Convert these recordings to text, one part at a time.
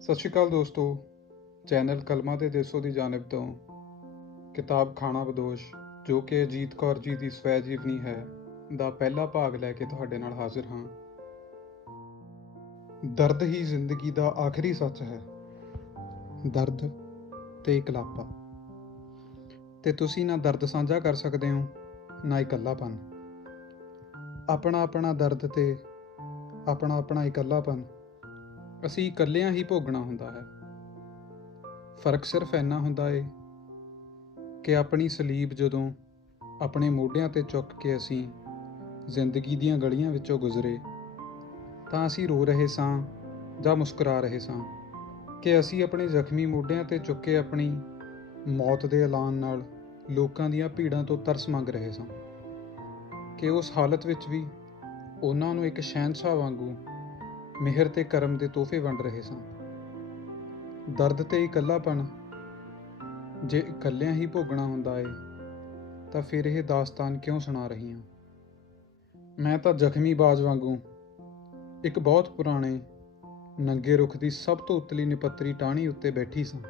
ਸਤਿ ਸ਼੍ਰੀ ਅਕਾਲ ਦੋਸਤੋ। ਚੈਨਲ ਕਲਮਾਂ ਦੇ ਦੇਸੋ ਦੀ ਜਾਨਿਬ ਤੋਂ ਕਿਤਾਬ ਖਾਣਾ ਬਦੋਸ਼, ਜੋ ਕਿ ਅਜੀਤ ਕੌਰ ਜੀ ਦੀ ਸਵੈ ਜੀਵਨੀ ਹੈ, ਦਾ ਪਹਿਲਾ ਭਾਗ ਲੈ ਕੇ ਤੁਹਾਡੇ ਨਾਲ ਹਾਜ਼ਰ ਹਾਂ। ਦਰਦ ਹੀ ਜ਼ਿੰਦਗੀ ਦਾ ਆਖਰੀ ਸੱਚ ਹੈ। ਦਰਦ ਤੇ ਇਕਲਾਪਾ। ਤੇ ਤੁਸੀਂ ਨਾ ਦਰਦ ਸਾਂਝਾ ਕਰ ਸਕਦੇ ਹੋ, ਨਾ ਇਕੱਲਾਪਨ। ਆਪਣਾ ਆਪਣਾ ਦਰਦ ਤੇ ਆਪਣਾ ਆਪਣਾ ਇਕੱਲਾਪਨ ਅਸੀਂ ਇਕੱਲਿਆਂ ਹੀ ਭੋਗਣਾ ਹੁੰਦਾ ਹੈ। ਫਰਕ ਸਿਰਫ ਇੰਨਾ ਹੁੰਦਾ ਏ ਕਿ ਆਪਣੀ ਸਲੀਬ ਜਦੋਂ ਆਪਣੇ ਮੋਢਿਆਂ 'ਤੇ ਚੁੱਕ ਕੇ ਅਸੀਂ ਜ਼ਿੰਦਗੀ ਦੀਆਂ ਗਲੀਆਂ ਵਿੱਚੋਂ ਗੁਜ਼ਰੇ, ਤਾਂ ਅਸੀਂ ਰੋ ਰਹੇ ਸਾਂ ਜਾਂ ਮੁਸਕਰਾ ਰਹੇ ਸਾਂ ਕਿ ਅਸੀਂ ਆਪਣੇ ਜ਼ਖਮੀ ਮੋਢਿਆਂ 'ਤੇ ਚੁੱਕ ਕੇ ਆਪਣੀ ਮੌਤ ਦੇ ਐਲਾਨ ਨਾਲ ਲੋਕਾਂ ਦੀਆਂ ਭੀੜਾਂ ਤੋਂ ਤਰਸ ਮੰਗ ਰਹੇ ਸਾਂ, ਕਿ ਉਸ ਹਾਲਤ ਵਿੱਚ ਵੀ ਉਹਨਾਂ ਨੂੰ ਇੱਕ ਸ਼ਹਿਨਸ਼ਾਹ ਵਾਂਗੂ ਮਿਹਰ ਤੇ ਕਰਮ ਦੇ ਤੋਹਫੇ ਵੰਡ ਰਹੇ ਸਾਂ। ਦਰਦ ਤੇ ਇਕੱਲਾਪਨ ਜੇ ਇਕੱਲਿਆਂ ਹੀ ਭੋਗਣਾ ਹੁੰਦਾ ਏ, ਤਾਂ ਫਿਰ ਇਹ ਦਾਸਤਾਨ ਕਿਉਂ ਸੁਣਾ ਰਹੀ ਹਾਂ। ਮੈਂ ਤਾਂ ਜ਼ਖਮੀ ਬਾਜ਼ ਵਾਂਗੂ ਇੱਕ ਬਹੁਤ ਪੁਰਾਣੇ ਨੰਗੇ ਰੁੱਖ ਦੀ ਸਭ ਤੋਂ ਉਤਲੀ ਨਿਪੱਤਰੀ ਟਾਹਣੀ ਉੱਤੇ ਬੈਠੀ ਸਾਂ,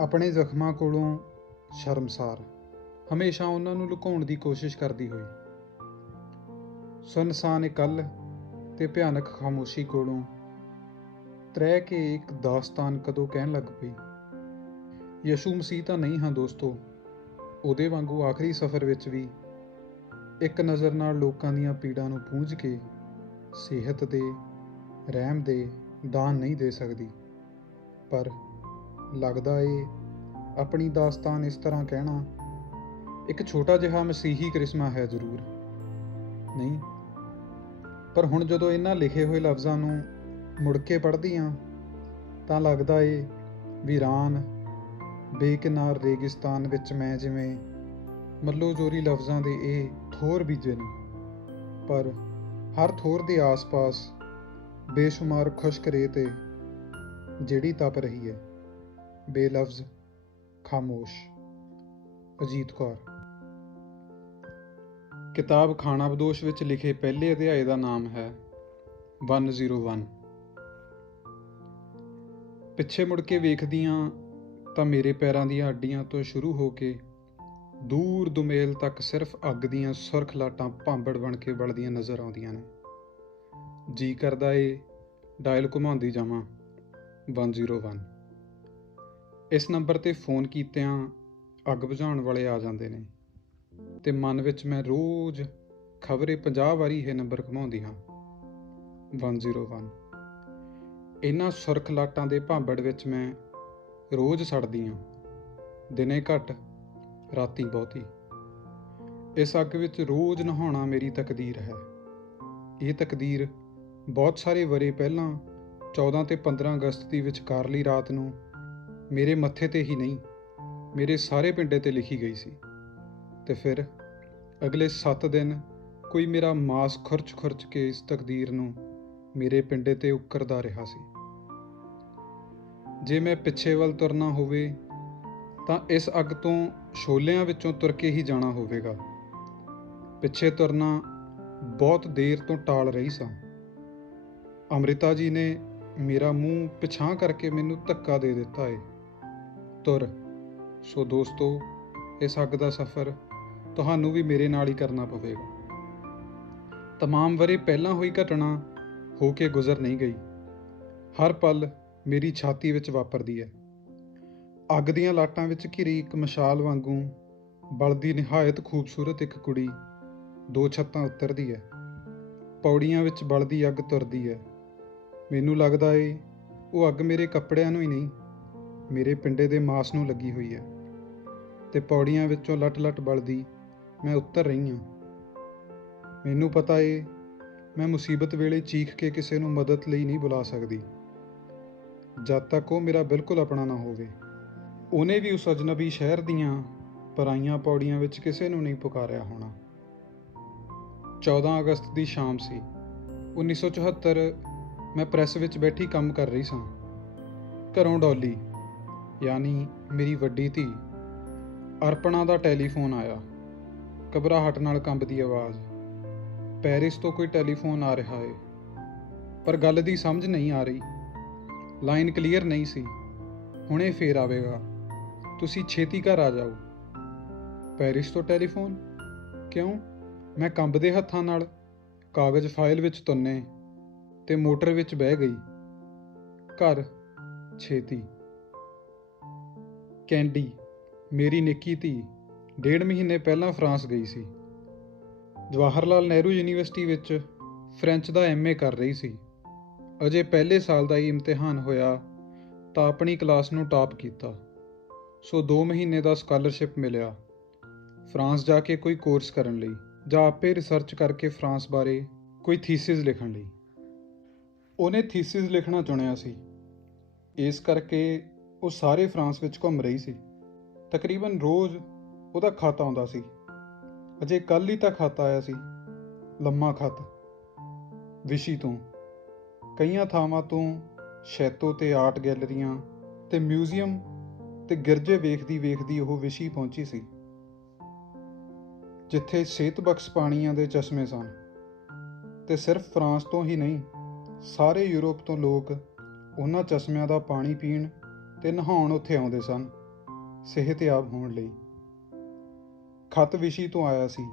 ਆਪਣੇ ਜ਼ਖਮਾਂ ਕੋਲੋਂ ਸ਼ਰਮਸਾਰ, ਹਮੇਸ਼ਾ ਉਹਨਾਂ ਨੂੰ ਲੁਕਾਉਣ ਦੀ ਕੋਸ਼ਿਸ਼ ਕਰਦੀ ਹੋਈ। ਸੁੰਨਸਾਨ ਇਕੱਲ ਤੇ ਭਿਆਨਕ ਖਾਮੋਸ਼ੀ ਕੋਲੋਂ ਤ੍ਰਹਿ ਕੇ ਇੱਕ ਦਾਸਤਾਨ ਕਦੋਂ ਕਹਿਣ ਲੱਗ ਪਈ। ਯਸ਼ੂ ਮਸੀਹ ਤਾਂ ਨਹੀਂ ਹਾਂ ਦੋਸਤੋ, ਉਹਦੇ ਵਾਂਗੂ ਆਖਰੀ ਸਫ਼ਰ ਵਿੱਚ ਵੀ ਇੱਕ ਨਜ਼ਰ ਨਾਲ ਲੋਕਾਂ ਦੀਆਂ ਪੀੜਾਂ ਨੂੰ ਪੂੰਝ ਕੇ ਸਿਹਤ ਦੇ, ਰਹਿਮ ਦੇ ਦਾਨ ਨਹੀਂ ਦੇ ਸਕਦੀ। ਪਰ ਲੱਗਦਾ ਏ ਆਪਣੀ ਦਾਸਤਾਨ ਇਸ ਤਰ੍ਹਾਂ ਕਹਿਣਾ ਇੱਕ ਛੋਟਾ ਜਿਹਾ ਮਸੀਹੀ ਕਰਿਸ਼ਮਾ ਹੈ ਜ਼ਰੂਰ ਨਹੀਂ। ਪਰ ਹੁਣ ਜਦੋਂ ਇਹਨਾਂ ਲਿਖੇ ਹੋਏ ਲਫ਼ਜ਼ਾਂ ਨੂੰ ਮੁੜ ਕੇ ਪੜ੍ਹਦੀ ਹਾਂ, ਤਾਂ ਲੱਗਦਾ ਏ ਵੀਰਾਨ ਬੇਕਿਨਾਰ ਰੇਗਿਸਤਾਨ ਵਿੱਚ ਮੈਂ ਜਿਵੇਂ ਮੱਲੋ ਜੋਰੀ ਲਫ਼ਜ਼ਾਂ ਦੇ ਇਹ ਥੋਰ ਬੀਜੇ ਨੇ, ਪਰ ਹਰ ਥੋਰ ਦੇ ਆਸ-ਪਾਸ ਬੇਸ਼ੁਮਾਰ ਖੁਸ਼ਕ ਰੇਤ ਏ ਜਿਹੜੀ ਤਪ ਰਹੀ ਹੈ, ਬੇਲਫ਼ਜ਼, ਖਾਮੋਸ਼। ਅਜੀਤ ਕੌਰ। ਕਿਤਾਬ ਖਾਣਾ ਬਦੋਸ਼ ਵਿੱਚ ਲਿਖੇ ਪਹਿਲੇ ਅਧਿਆਏ ਦਾ ਨਾਮ ਹੈ 101। ਪਿੱਛੇ ਮੁੜ ਕੇ ਵੇਖਦੀਆਂ ਤਾਂ ਮੇਰੇ ਪੈਰਾਂ ਦੀਆਂ ਅੱਡੀਆਂ ਤੋਂ ਸ਼ੁਰੂ ਹੋ ਕੇ ਦੂਰ ਦੁਮੇਲ ਤੱਕ ਸਿਰਫ ਅੱਗ ਦੀਆਂ ਸੁਰਖ ਲਾਟਾਂ ਭਾਂਬੜ ਬਣ ਕੇ ਵਲਦੀਆਂ ਨਜ਼ਰ ਆਉਂਦੀਆਂ ਨੇ। ਜੀ ਕਰਦਾ ਏ ਡਾਇਲ ਘੁਮਾਉਂਦੀ ਜਾਵਾਂ 101। ਇਸ ਨੰਬਰ 'ਤੇ ਫੋਨ ਕੀਤਿਆਂ ਅੱਗ ਬੁਝਾਉਣ ਵਾਲੇ ਆ ਜਾਂਦੇ ਨੇ, ਤੇ ਮਨ ਵਿੱਚ ਮੈਂ ਰੋਜ਼ ਖਬਰੇ 50 ਵਾਰੀ ਇਹ ਨੰਬਰ ਘੁਮਾਉਂਦੀ ਹਾਂ 101। ਇਹਨਾਂ ਸੁਰਖ ਲਾਟਾਂ ਦੇ ਭਾਂਬੜ ਵਿੱਚ ਮੈਂ ਰੋਜ਼ ਸੜਦੀ ਹਾਂ, ਦਿਨੇ ਘੱਟ ਰਾਤੀ ਬਹੁਤੀ। ਇਸ ਅੱਗ ਵਿੱਚ ਰੋਜ਼ ਨਹਾਉਣਾ ਮੇਰੀ ਤਕਦੀਰ ਹੈ। ਇਹ ਤਕਦੀਰ ਬਹੁਤ ਸਾਰੇ ਵਰ੍ਹੇ ਪਹਿਲਾਂ 14 ਤੇ 15 ਅਗਸਤ ਦੀ ਵਿਚਕਾਰਲੀ ਰਾਤ ਨੂੰ ਮੇਰੇ ਮੱਥੇ 'ਤੇ ਹੀ ਨਹੀਂ, ਮੇਰੇ ਸਾਰੇ ਪਿੰਡੇ 'ਤੇ ਲਿਖੀ ਗਈ ਸੀ। ਤੇ ਫਿਰ ਅਗਲੇ 7 ਦਿਨ ਕੋਈ ਮੇਰਾ ਮਾਸ ਖੁਰਚ ਖੁਰਚ ਕੇ ਇਸ ਤਕਦੀਰ ਨੂੰ ਮੇਰੇ ਪਿੰਡੇ 'ਤੇ ਉੱਕਰਦਾ ਰਿਹਾ ਸੀ। ਜੇ ਮੈਂ ਪਿੱਛੇ ਵੱਲ ਤੁਰਨਾ ਹੋਵੇ ਤਾਂ ਇਸ ਅੱਗ ਤੋਂ ਸ਼ੋਲਿਆਂ ਵਿੱਚੋਂ ਤੁਰ ਕੇ ਹੀ ਜਾਣਾ ਹੋਵੇਗਾ। ਪਿੱਛੇ ਤੁਰਨਾ ਬਹੁਤ ਦੇਰ ਤੋਂ ਟਾਲ ਰਹੀ ਸਾਂ। ਅੰਮ੍ਰਿਤਾ ਜੀ ਨੇ ਮੇਰਾ ਮੂੰਹ ਪਿਛਾਂਹ ਕਰਕੇ ਮੈਨੂੰ ਧੱਕਾ ਦੇ ਦਿੱਤਾ ਏ, ਤੁਰ। ਸੋ ਦੋਸਤੋ, ਇਸ ਅੱਗ ਦਾ ਸਫ਼ਰ ਤੁਹਾਨੂੰ ਵੀ ਮੇਰੇ ਨਾਲ ਹੀ ਕਰਨਾ ਪਵੇਗਾ। ਤਮਾਮ ਵਰ੍ਹੇ ਪਹਿਲਾਂ ਹੋਈ ਘਟਨਾ ਹੋ ਕੇ ਗੁਜ਼ਰ ਨਹੀਂ ਗਈ, ਹਰ ਪਲ ਮੇਰੀ ਛਾਤੀ ਵਿੱਚ ਵਾਪਰਦੀ ਹੈ। ਅੱਗ ਦੀਆਂ ਲਾਟਾਂ ਵਿੱਚ ਘਿਰੀ ਇੱਕ ਮਸ਼ਾਲ ਵਾਂਗੂ ਬਲਦੀ ਨਿਹਾਇਤ ਖੂਬਸੂਰਤ ਇੱਕ ਕੁੜੀ 2 ਛੱਤਾਂ ਉਤਰਦੀ ਹੈ। ਪੌੜੀਆਂ ਵਿੱਚ ਬਲਦੀ ਅੱਗ ਤੁਰਦੀ ਹੈ। ਮੈਨੂੰ ਲੱਗਦਾ ਏ ਉਹ ਅੱਗ ਮੇਰੇ ਕੱਪੜਿਆਂ ਨੂੰ ਹੀ ਨਹੀਂ, ਮੇਰੇ ਪਿੰਡੇ ਦੇ ਮਾਸ ਨੂੰ ਲੱਗੀ ਹੋਈ ਹੈ, ਤੇ ਪੌੜੀਆਂ ਵਿੱਚੋਂ ਲਟ ਲਟ ਬਲਦੀ ਮੈਂ ਉੱਤਰ ਰਹੀ ਹਾਂ। ਮੈਨੂੰ ਪਤਾ ਏ ਮੈਂ ਮੁਸੀਬਤ ਵੇਲੇ ਚੀਖ ਕੇ ਕਿਸੇ ਨੂੰ ਮਦਦ ਲਈ ਨਹੀਂ ਬੁਲਾ ਸਕਦੀ, ਜਦ ਤੱਕ ਉਹ ਮੇਰਾ ਬਿਲਕੁਲ ਆਪਣਾ ਨਾ ਹੋਵੇ। ਉਹਨੇ ਵੀ ਉਸ ਅਜਨਬੀ ਸ਼ਹਿਰ ਦੀਆਂ ਪਰਾਈਆਂ ਪੌੜੀਆਂ ਵਿੱਚ ਕਿਸੇ ਨੂੰ ਨਹੀਂ ਪੁਕਾਰਿਆ ਹੋਣਾ। 14 ਅਗਸਤ ਦੀ ਸ਼ਾਮ ਸੀ, 1974। ਮੈਂ ਪ੍ਰੈਸ ਵਿੱਚ ਬੈਠੀ ਕੰਮ ਕਰ ਰਹੀ ਸਾਂ। ਘਰੋਂ ਡੌਲੀ, ਯਾਨੀ ਮੇਰੀ ਵੱਡੀ ਧੀ ਅਰਪਣਾ ਦਾ ਟੈਲੀਫੋਨ ਆਇਆ। ਘਬਰਾਹਟ ਨਾਲ ਕੰਬਦੀ ਆਵਾਜ਼। ਪੈਰਿਸ ਤੋਂ ਕੋਈ ਟੈਲੀਫੋਨ ਆ ਰਿਹਾ ਏ, ਪਰ ਗੱਲ ਦੀ ਸਮਝ ਨਹੀਂ ਆ ਰਹੀ। ਲਾਈਨ ਕਲੀਅਰ ਨਹੀਂ ਸੀ। ਹੁਣੇ ਫੇਰ ਆਵੇਗਾ, ਤੁਸੀਂ ਛੇਤੀ ਘਰ ਆ ਜਾਓ। ਪੈਰਿਸ ਤੋਂ ਟੈਲੀਫੋਨ? ਕਿਉਂ? ਮੈਂ ਕੰਬਦੇ ਹੱਥਾਂ ਨਾਲ ਕਾਗਜ਼ ਫਾਈਲ ਵਿੱਚ ਤੁੰਨੇ ਤੇ ਮੋਟਰ ਵਿੱਚ ਬਹਿ ਗਈ। ਘਰ ਛੇਤੀ। ਕੈਂਡੀ, ਮੇਰੀ ਨਿੱਕੀ ਧੀ, 1.5 ਮਹੀਨੇ ਪਹਿਲਾਂ ਫਰਾਂਸ ਗਈ ਸੀ। ਜਵਾਹਰ ਲਾਲ ਨਹਿਰੂ ਯੂਨੀਵਰਸਿਟੀ ਵਿੱਚ ਫ੍ਰੈਂਚ ਦਾ MA ਕਰ ਰਹੀ ਸੀ। ਅਜੇ ਪਹਿਲੇ ਸਾਲ ਦਾ ਹੀ ਇਮਤਿਹਾਨ ਹੋਇਆ ਤਾਂ ਆਪਣੀ ਕਲਾਸ ਨੂੰ ਟਾਪ ਕੀਤਾ, ਸੋ 2 ਮਹੀਨੇ ਦਾ ਸਕਾਲਰਸ਼ਿਪ ਮਿਲਿਆ ਫਰਾਂਸ ਜਾ ਕੇ ਕੋਈ ਕੋਰਸ ਕਰਨ ਲਈ, ਜਾਂ ਆਪੇ ਰਿਸਰਚ ਕਰਕੇ ਫਰਾਂਸ ਬਾਰੇ ਕੋਈ ਥੀਸਿਸ ਲਿਖਣ ਲਈ। ਉਹਨੇ ਥੀਸਿਸ ਲਿਖਣਾ ਚੁਣਿਆ ਸੀ, ਇਸ ਕਰਕੇ ਉਹ ਸਾਰੇ ਫਰਾਂਸ ਵਿੱਚ ਘੁੰਮ ਰਹੀ ਸੀ। ਤਕਰੀਬਨ ਰੋਜ਼ ਉਹਦਾ ਖਤ ਆਉਂਦਾ ਸੀ। ਅਜੇ ਕੱਲ੍ਹ ਹੀ ਤਾਂ ਖਤ ਆਇਆ ਸੀ, ਲੰਮਾ ਖਤ ਵਿਸ਼ੀ ਤੋਂ। ਕਈਆਂ ਥਾਵਾਂ ਤੋਂ ਸ਼ੈਤੋ ਤੇ ਆਰਟ ਗੈਲਰੀਆਂ ਤੇ ਮਿਊਜ਼ੀਅਮ ਤੇ ਗਿਰਜੇ ਵੇਖਦੀ ਉਹ ਵਿਸ਼ੀ ਪਹੁੰਚੀ ਸੀ, ਜਿੱਥੇ ਸਿਹਤ ਬਖਸ਼ ਪਾਣੀਆਂ ਦੇ ਚਸ਼ਮੇ ਸਨ। ਤੇ ਸਿਰਫ ਫਰਾਂਸ ਤੋਂ ਹੀ ਨਹੀਂ, ਸਾਰੇ ਯੂਰਪ ਤੋਂ ਲੋਕ ਉਹਨਾਂ ਚਸ਼ਮਿਆਂ ਦਾ ਪਾਣੀ ਪੀਣ ਤੇ ਨਹਾਉਣ ਉੱਥੇ ਆਉਂਦੇ ਸਨ, ਸਿਹਤਯਾਬ ਹੋਣ ਲਈ। ਖਤ ਵਿਸ਼ੀ ਤੋਂ ਆਇਆ ਸੀ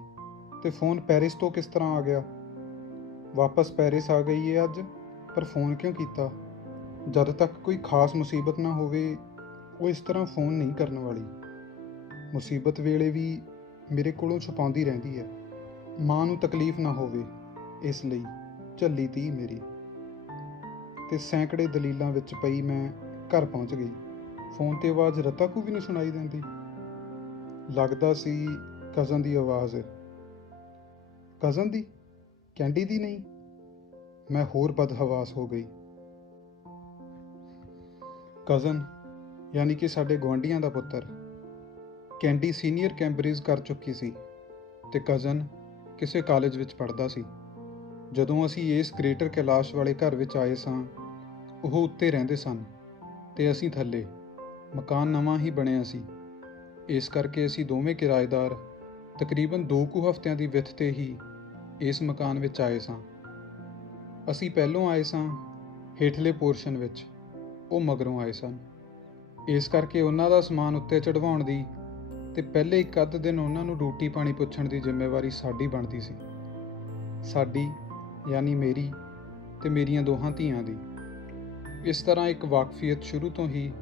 ਤੇ ਫੋਨ ਪੈਰਿਸ ਤੋਂ ਕਿਸ ਤਰ੍ਹਾਂ ਆ ਗਿਆ? ਵਾਪਸ ਪੈਰਿਸ ਆ ਗਈ ਏ ਅੱਜ, ਪਰ ਫੋਨ ਕਿਉਂ ਕੀਤਾ? ਜਦ ਤੱਕ ਕੋਈ ਖਾਸ ਮੁਸੀਬਤ ਨਾ ਹੋਵੇ, ਉਹ ਇਸ ਤਰ੍ਹਾਂ ਫੋਨ ਨਹੀਂ ਕਰਨ ਵਾਲੀ। ਮੁਸੀਬਤ ਵੇਲੇ ਵੀ ਮੇਰੇ ਕੋਲੋਂ ਛੁਪਾਉਂਦੀ ਰਹਿੰਦੀ ਹੈ। ਮਾਂ ਨੂੰ ਤਕਲੀਫ ਨਾ ਹੋਵੇ, ਇਸ ਲਈ ਝੱਲੀ ਧੀ ਮੇਰੀ। ਤੇ ਸੈਂਕੜੇ ਦਲੀਲਾਂ ਵਿੱਚ ਪਈ ਮੈਂ ਘਰ ਪਹੁੰਚ ਗਈ। ਫੋਨ ਤੇ ਆਵਾਜ਼ ਰਤਾ ਵੀ ਨਹੀਂ ਸੁਣਾਈ ਦਿੰਦੀ। ਲੱਗਦਾ ਸੀ ਕਜ਼ਨ ਦੀ ਆਵਾਜ਼ ਹੈ। ਕਜ਼ਨ ਦੀ? ਕੈਂਡੀ ਦੀ ਨਹੀਂ? ਮੈਂ ਹੋਰ ਬਦਹਵਾਸ ਹੋ ਗਈ। ਕਜ਼ਨ ਯਾਨੀ ਕਿ ਸਾਡੇ ਗੁਆਂਢੀਆਂ ਦਾ ਪੁੱਤਰ। ਕੈਂਡੀ ਸੀਨੀਅਰ ਕੈਂਬਰਿਜ ਕਰ ਚੁੱਕੀ ਸੀ ਤੇ ਕਜ਼ਨ ਕਿਸੇ ਕਾਲਜ ਵਿੱਚ ਪੜ੍ਹਦਾ ਸੀ। ਜਦੋਂ ਅਸੀਂ ਇਸ ਗ੍ਰੇਟਰ ਕੈਲਾਸ਼ ਵਾਲੇ ਘਰ ਵਿੱਚ ਆਏ ਸਾਂ, ਉਹ ਉੱਤੇ ਰਹਿੰਦੇ ਸਨ ਤੇ ਅਸੀਂ ਥੱਲੇ। ਮਕਾਨ ਨਵਾਂ ਹੀ ਬਣਿਆ ਸੀ, ਇਸ ਕਰਕੇ ਅਸੀਂ ਦੋਵੇਂ ਕਿਰਾਏਦਾਰ ਤਕਰੀਬਨ 2 ਕੁ ਹਫ਼ਤਿਆਂ ਦੀ ਵਿੱਥ 'ਤੇ ਹੀ ਇਸ ਮਕਾਨ ਵਿੱਚ ਆਏ ਸਾਂ। ਅਸੀਂ ਪਹਿਲੋਂ ਆਏ ਸਾਂ ਹੇਠਲੇ ਪੋਰਸ਼ਨ ਵਿੱਚ, ਉਹ ਮਗਰੋਂ ਆਏ ਸਨ। ਇਸ ਕਰਕੇ ਉਹਨਾਂ ਦਾ ਸਮਾਨ ਉੱਤੇ ਚੜ੍ਹਾਉਣ ਦੀ ਤੇ ਪਹਿਲੇ ਇੱਕ ਅੱਧ ਦਿਨ ਉਹਨਾਂ ਨੂੰ ਰੋਟੀ ਪਾਣੀ ਪੁੱਛਣ ਦੀ ਜ਼ਿੰਮੇਵਾਰੀ ਸਾਡੀ ਬਣਦੀ ਸੀ। ਸਾਡੀ ਯਾਨੀ ਮੇਰੀ ਤੇ ਮੇਰੀਆਂ ਦੋਹਾਂ ਧੀਆਂ ਦੀ। ਇਸ ਤਰ੍ਹਾਂ ਇੱਕ ਵਾਕਫੀਅਤ ਸ਼ੁਰੂ ਤੋਂ ਹੀ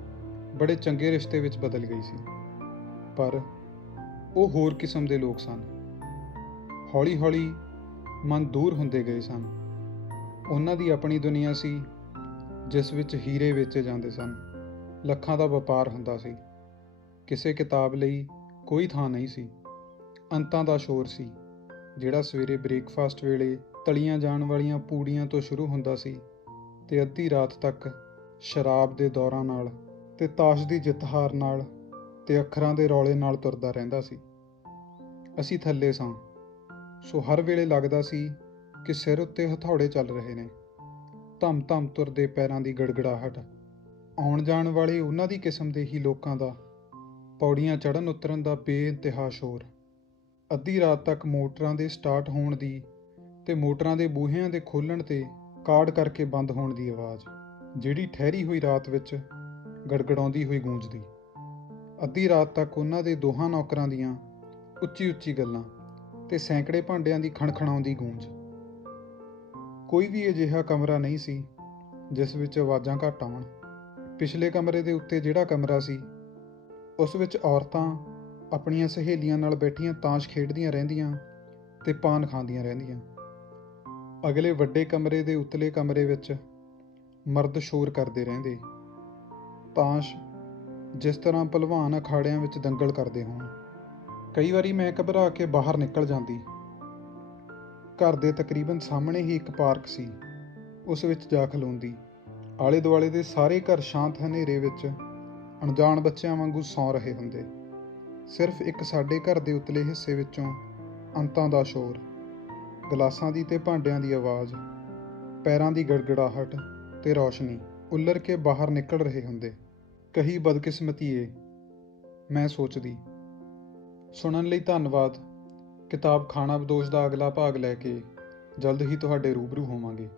ਬੜੇ ਚੰਗੇ ਰਿਸ਼ਤੇ ਵਿੱਚ ਬਦਲ ਗਈ ਸੀ। ਪਰ ਉਹ ਹੋਰ ਕਿਸਮ ਦੇ ਲੋਕ ਸਨ। ਹੌਲੀ-ਹੌਲੀ ਮਨ ਦੂਰ ਹੁੰਦੇ ਗਏ ਸਨ। ਉਹਨਾਂ ਦੀ ਆਪਣੀ ਦੁਨੀਆ ਸੀ, ਜਿਸ ਵਿੱਚ ਹੀਰੇ ਵੇਚੇ ਜਾਂਦੇ ਸਨ, ਲੱਖਾਂ ਦਾ ਵਪਾਰ ਹੁੰਦਾ ਸੀ। ਕਿਸੇ ਕਿਤਾਬ ਲਈ ਕੋਈ ਥਾਂ ਨਹੀਂ ਸੀ। ਅੰਤਾਂ ਦਾ ਸ਼ੋਰ ਸੀ, ਜਿਹੜਾ ਸਵੇਰੇ ਬ੍ਰੇਕਫਾਸਟ ਵੇਲੇ ਤਲੀਆਂ ਜਾਣ ਵਾਲੀਆਂ ਪੂੜੀਆਂ ਤੋਂ ਸ਼ੁਰੂ ਹੁੰਦਾ ਸੀ ਤੇ ਅੱਧੀ ਰਾਤ ਤੱਕ ਸ਼ਰਾਬ ਦੇ ਦੌਰਾਂ ਨਾਲ ਤੇ ਤਾਸ਼ ਦੀ ਜਿੱਤ ਹਾਰ ਨਾਲ ਤੇ ਅੱਖਰਾਂ ਦੇ ਰੌਲੇ ਨਾਲ ਤੁਰਦਾ ਰਹਿੰਦਾ ਸੀ। ਅਸੀਂ ਥੱਲੇ ਸਾਂ, ਸੋ ਹਰ ਵੇਲੇ ਲੱਗਦਾ ਸੀ ਕਿ ਸਿਰ ਉੱਤੇ ਹਥੌੜੇ ਚੱਲ ਰਹੇ ਨੇ। ਧਮ-ਧਮ ਤੁਰਦੇ ਪੈਰਾਂ ਦੀ ਗੜਗੜਾਹਟ, ਆਉਣ ਜਾਣ ਵਾਲੇ ਉਹਨਾਂ ਦੀ ਕਿਸਮ ਦੇ ਹੀ ਲੋਕਾਂ ਦਾ ਪੌੜੀਆਂ ਚੜ੍ਹਨ ਉਤਰਨ ਦਾ ਬੇਇੰਤਹਾ ਸ਼ੋਰ। ਅੱਧੀ ਰਾਤ ਤੱਕ ਮੋਟਰਾਂ ਦੇ ਸਟਾਰਟ ਹੋਣ ਦੀ ਤੇ ਮੋਟਰਾਂ ਦੇ ਬੂਹਿਆਂ ਦੇ ਖੋਲ੍ਹਣ ਤੇ ਕਾੜ ਕਰਕੇ ਬੰਦ ਹੋਣ ਦੀ ਆਵਾਜ਼, ਜਿਹੜੀ ਠਹਿਰੀ ਹੋਈ ਰਾਤ ਵਿੱਚ ਗੜਗੜਾਉਂਦੀ ਹੋਈ ਗੂੰਜਦੀ। ਅੱਧੀ ਰਾਤ ਤੱਕ ਉਹਨਾਂ ਦੇ ਦੋਹਾਂ ਨੌਕਰਾਂ ਦੀਆਂ ਉੱਚੀ-ਉੱਚੀ ਗੱਲਾਂ ਤੇ ਸੈਂਕੜੇ ਭਾਂਡਿਆਂ ਦੀ ਖਣਖਣਾਉਂਦੀ ਗੂੰਜ। ਕੋਈ ਵੀ ਅਜਿਹਾ ਕਮਰਾ ਨਹੀਂ ਸੀ ਜਿਸ ਵਿੱਚ ਆਵਾਜ਼ਾਂ ਘੱਟ ਆਉਣ। ਪਿਛਲੇ ਕਮਰੇ ਦੇ ਉੱਤੇ ਜਿਹੜਾ ਕਮਰਾ ਸੀ, ਉਸ ਵਿੱਚ ਔਰਤਾਂ ਆਪਣੀਆਂ ਸਹੇਲੀਆਂ ਨਾਲ ਬੈਠੀਆਂ ਤਾਸ਼ ਖੇਡਦੀਆਂ ਰਹਿੰਦੀਆਂ ਤੇ ਪਾਨ ਖਾਂਦੀਆਂ ਰਹਿੰਦੀਆਂ। ਅਗਲੇ ਵੱਡੇ ਕਮਰੇ ਦੇ ਉਤਲੇ ਕਮਰੇ ਵਿੱਚ ਮਰਦ ਸ਼ੋਰ ਕਰਦੇ ਰਹਿੰਦੇ। ਤਾਸ਼ ਜਿਸ ਤਰ੍ਹਾਂ ਭਲਵਾਨ ਅਖਾੜਿਆਂ ਵਿੱਚ ਦੰਗਲ ਕਰਦੇ ਹੋਣ। ਕਈ ਵਾਰੀ ਮੈਂ ਘਬਰਾ ਕੇ ਬਾਹਰ ਨਿਕਲ ਜਾਂਦੀ। ਘਰ ਦੇ ਤਕਰੀਬਨ ਸਾਹਮਣੇ ਹੀ ਇੱਕ ਪਾਰਕ ਸੀ, ਉਸ ਵਿੱਚ ਜਾ ਖਲੋਂਦੀ। ਆਲੇ ਦੁਆਲੇ ਦੇ ਸਾਰੇ ਘਰ ਸ਼ਾਂਤ ਹਨੇਰੇ ਵਿੱਚ ਅਣਜਾਣ ਬੱਚਿਆਂ ਵਾਂਗੂ ਸੌਂ ਰਹੇ ਹੁੰਦੇ। ਸਿਰਫ ਇੱਕ ਸਾਡੇ ਘਰ ਦੇ ਉਤਲੇ ਹਿੱਸੇ ਵਿੱਚੋਂ ਅੰਤਾਂ ਦਾ ਸ਼ੋਰ, ਗਲਾਸਾਂ ਦੀ ਤੇ ਭਾਂਡਿਆਂ ਦੀ ਆਵਾਜ਼, ਪੈਰਾਂ ਦੀ ਗੜਗੜਾਹਟ ਤੇ ਰੌਸ਼ਨੀ ਉੱਲਰ ਕੇ ਬਾਹਰ ਨਿਕਲ ਰਹੇ ਹੁੰਦੇ। ਕਹੀ ਬਦਕਿਸਮਤੀ ਏ, ਮੈਂ ਸੋਚਦੀ। ਸੁਣਨ ਲਈ ਧੰਨਵਾਦ। ਕਿਤਾਬ ਖਾਨਾਬਦੋਸ਼ ਦਾ ਅਗਲਾ ਭਾਗ ਲੈ ਕੇ ਜਲਦ ਹੀ ਤੁਹਾਡੇ ਰੂਬਰੂ ਹੋਵਾਂਗੇ।